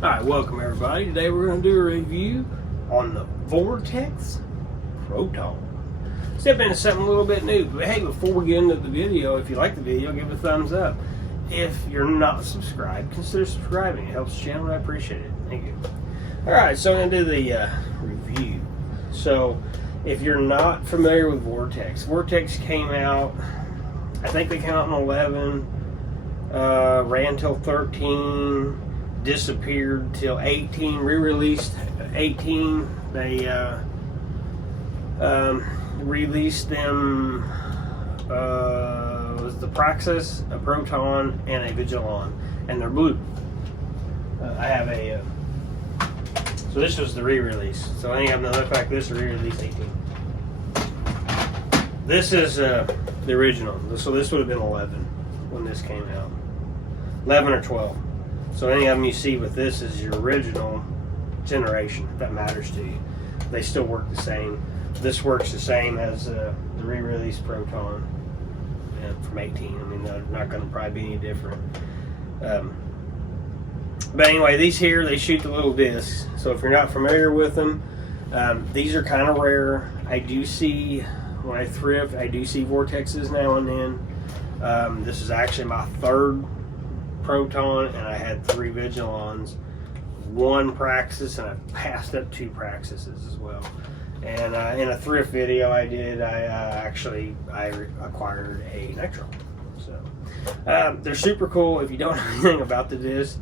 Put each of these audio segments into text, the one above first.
Alright, welcome everybody. Today we're going to do a review on the Vortex Proton. Step into something a little bit new. But hey, before we get into the video, if you like the video, give it a thumbs up. If you're not subscribed, consider subscribing. It helps the channel and I appreciate it. Thank you. Alright, so I'm going to do the review. So, if you're not familiar with Vortex, Vortex came out, I think they came out in 11, ran till 13, disappeared till 18, re-released 18. They released them, was the Praxis, a Proton, and a Vigilon, and they're blue. I have a, so this was the re-release. So any of them that look like this are re-released 18. This is the original. So this would have been 11 when this came out. 11 or 12. So any of them you see with this is your original generation, if that matters to you. They still work the same. This works the same as the re-release Proton from 18. I mean, they're not going to probably be any different. But anyway, these here, they shoot the little discs. So if you're not familiar with them, these are kind of rare. I do see, when I thrift, I do see Vortexes now and then. This is actually my third Proton, and I had 3 Vigilons, 1 Praxis, and I passed up 2 Praxises as well. And in a thrift video I did, I acquired a Nitro. So they're super cool. If you don't know anything about the disc,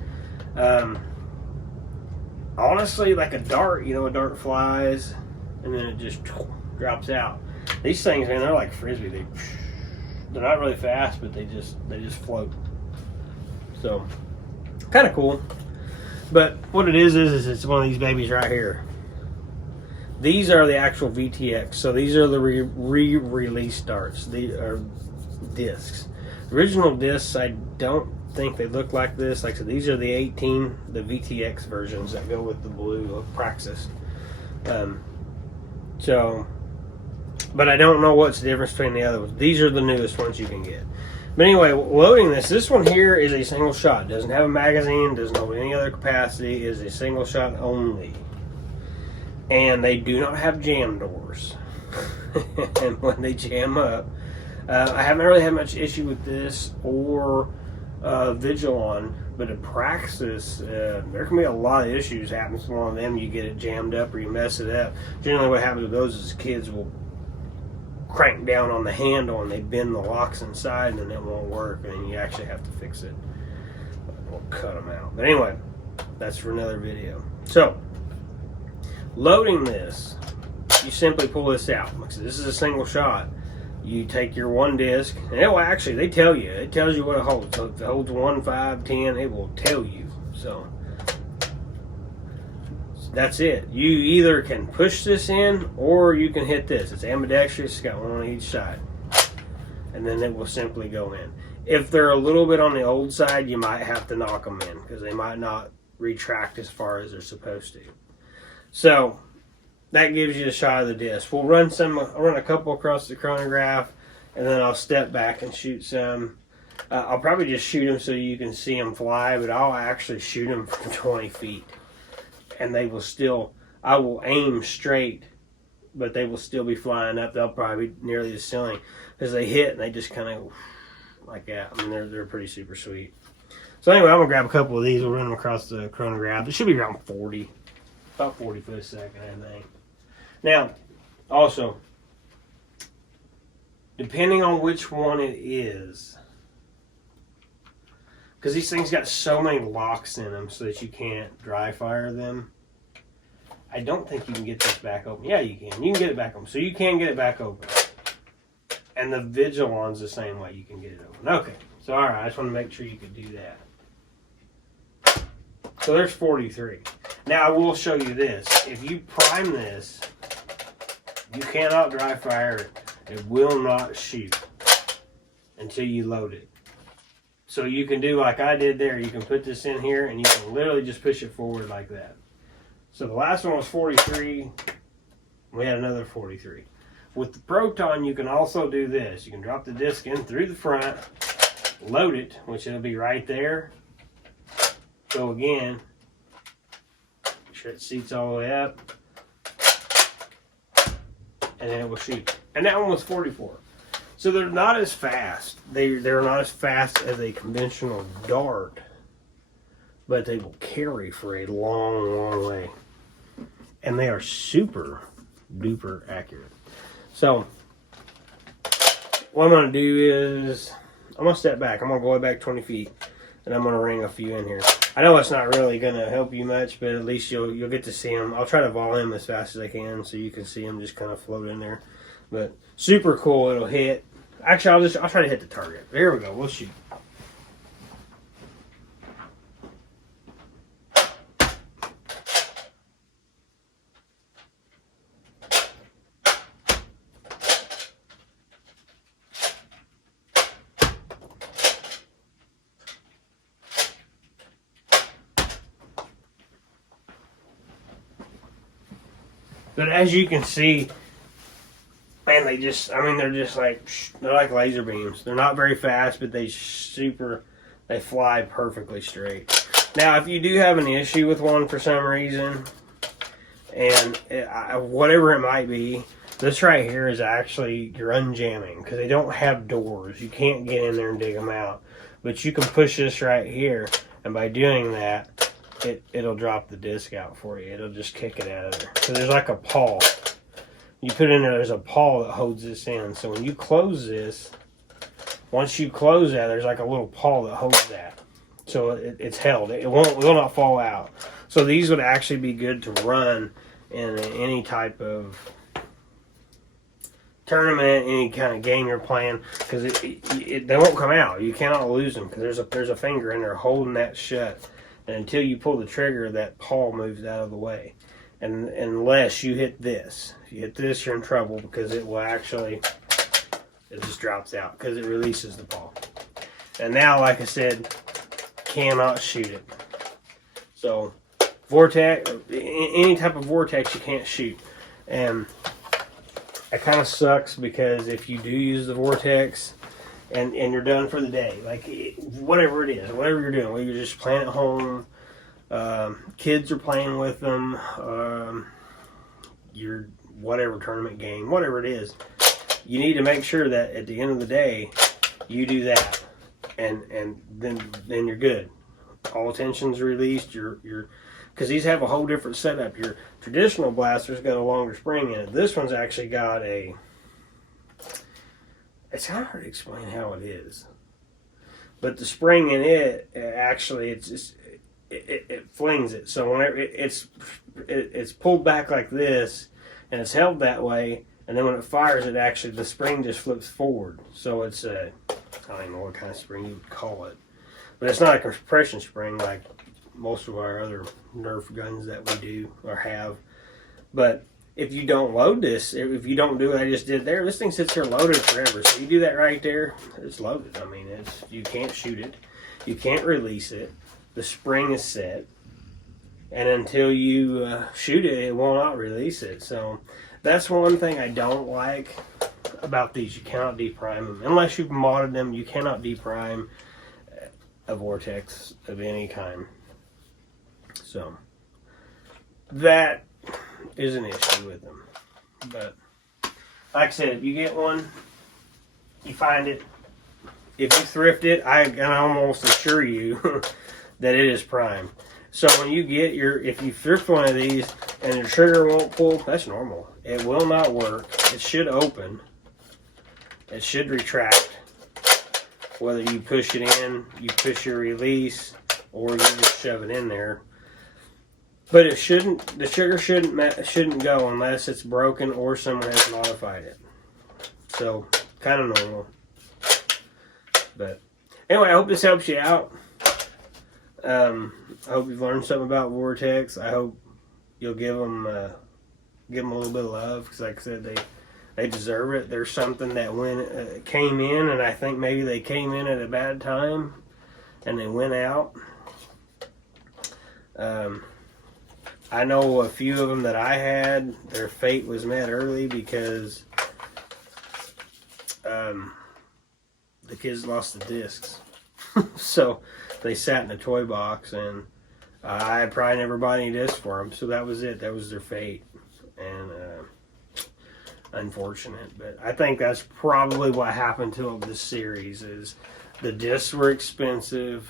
honestly, like a dart, a dart flies and then it just drops out. These things, man, they're like frisbee. They're not really fast, but they just float. So, kind of cool. But what it is it's one of these babies right here. These are the actual VTX. So these are the re-release darts. These are discs. Original discs, I don't think they look like this. Like I said, these are the 18, the VTX versions that go with the blue of Praxis. But I don't know what's the difference between the other ones. These are the newest ones you can get. But anyway, loading this one here is a single shot. Doesn't have a magazine, doesn't hold any other capacity, is a single shot only. And they do not have jam doors. And when they jam up, I haven't really had much issue with this or Vigilon, but a Praxis, there can be a lot of issues happens with one of them. You get it jammed up or you mess it up. Generally what happens with those is kids will crank down on the handle and they bend the locks inside and then it won't work and then you actually have to fix it. We'll cut them out. But anyway, that's for another video. So, loading this, you simply pull this out. So this is a single shot. You take your 1 disc, and it will actually, they tell you, it tells you what it holds. So if it holds 1, 5, 10, it will tell you. So that's it. You either can push this in or you can hit this. It's ambidextrous, it's got 1 on each side. And then it will simply go in. If they're a little bit on the old side, you might have to knock them in because they might not retract as far as they're supposed to. So that gives you a shot of the disc. I'll run a couple across the chronograph and then I'll step back and shoot some. I'll probably just shoot them so you can see them fly, but I'll actually shoot them from 20 feet. And they will still, I will aim straight, but they will still be flying up. They'll probably be nearly the ceiling because they hit and they just kind of like that. I mean, they're pretty super sweet. So anyway, I'm going to grab a couple of these. We'll run them across the chronograph. It should be around 40. About 40 foot a second, I think. Now, also, depending on which one it is, because these things got so many locks in them so that you can't dry fire them, I don't think you can get this back open. Yeah, you can. You can get it back open. So you can get it back open. And the Vigilon's the same way. You can get it open. Okay. So, all right. I just want to make sure you could do that. So there's 43. Now I will show you this. If you prime this, you cannot dry fire it. It will not shoot until you load it. So you can do like I did there. You can put this in here and you can literally just push it forward like that. So the last one was 43. We had another 43. With the Proton, you can also do this. You can drop the disc in through the front, load it, which it'll be right there. Go again, sure it seats all the way up. And then it will shoot. And that one was 44. So they're not as fast. They're not as fast as a conventional dart, but they will carry for a long, long way. And they are super duper accurate. So what I'm going to do is I'm going to step back. I'm going to go back 20 feet and I'm going to ring a few in here. I know it's not really going to help you much, but at least you'll get to see them. I'll try to vol him as fast as I can so you can see them just kind of float in there. But super cool. It'll hit. Actually, I'll try to hit the target. Here we go. We'll shoot. But as you can see, man, they're just like laser beams. They're not very fast, but they fly perfectly straight. Now, if you do have an issue with one for some reason, and whatever it might be, this right here is actually your unjamming, because they don't have doors. You can't get in there and dig them out. But you can push this right here, and by doing that, it'll drop the disc out for you. It'll just kick it out of there. So there's like a pawl. You put it in there, there's a pawl that holds this in. So when you close this, once you close that, there's like a little pawl that holds that. So it's held. It will not fall out. So these would actually be good to run in any type of tournament, any kind of game you're playing, because they won't come out. You cannot lose them because there's a finger in there holding that shut. And until you pull the trigger, that pawl moves out of the way. And unless you hit this. If you hit this, you're in trouble because it just drops out because it releases the pawl. And now, like I said, cannot shoot it. So, vortex, any type of vortex you can't shoot. And it kind of sucks because if you do use the vortex, and you're done for the day, like whatever it is, whatever you're doing, whether you're just playing at home, kids are playing with them, your whatever tournament game, whatever it is, you need to make sure that at the end of the day you do that, and then you're good. All tension's released. You're because these have a whole different setup. Your traditional blaster's got a longer spring in it. This one's actually got it's kind of hard to explain how it is, but the spring in it actually it flings it. So whenever it's pulled back like this, and it's held that way, and then when it fires, the spring just flips forward. So it's I don't even know what kind of spring you would call it, but it's not a compression spring like most of our other Nerf guns that we do or have. But if you don't load this, if you don't do what I just did there, this thing sits here loaded forever. So you do that right there, it's loaded. I mean, you can't shoot it. You can't release it. The spring is set. And until you shoot it, it will not release it. So that's one thing I don't like about these. You cannot deprime them. Unless you've modded them, you cannot deprime a vortex of any kind. So that is an issue with them. But like I said, if you get one, you find it, if you thrift it, I can almost assure you that it is primed. So when you get if you thrift one of these and the trigger won't pull, that's normal. It will not work. It should open. It should retract. Whether you push it in, you push your release, or you just shove it in there. But it shouldn't. The trigger shouldn't go unless it's broken or someone has modified it. So kind of normal. But anyway, I hope this helps you out. I hope you've learned something about Vortex. I hope you'll give them a little bit of love, because, like I said, they deserve it. There's something that came in, and I think maybe they came in at a bad time, and they went out. I know a few of them that I had, their fate was met early because the kids lost the discs. So they sat in a toy box, and I probably never bought any discs for them, so that was it. That was their fate, and unfortunate. But I think that's probably what happened to this series is the discs were expensive,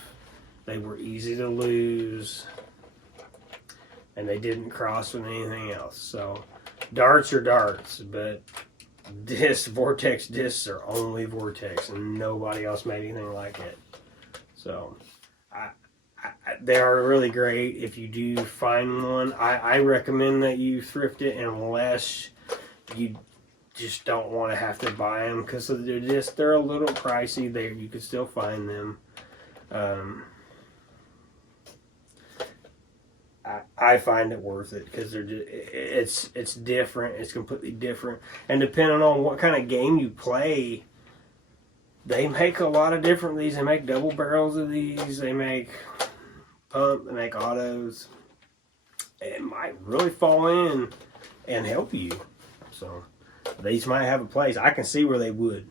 they were easy to lose, and they didn't cross with anything else. So darts are darts, but Vortex discs are only Vortex, and nobody else made anything like it. So they are really great. If you do find one, I recommend that you thrift it unless you just don't want to have to buy them, because they're a little pricey. You can still find them. I find it worth it because it's different. It's completely different, and depending on what kind of game you play, they make a lot of different of these. They make double barrels of these. They make pump. They make autos. It might really fall in and help you. So these might have a place. I can see where they would.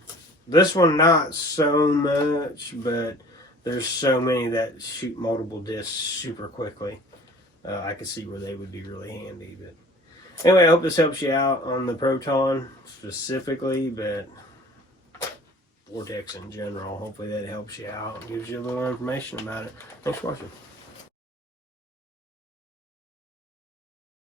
This one not so much, but there's so many that shoot multiple discs super quickly. I can see where they would be really handy. But anyway, I hope this helps you out on the Proton specifically, but Vortex in general. Hopefully that helps you out and gives you a little information about it. Thanks for watching.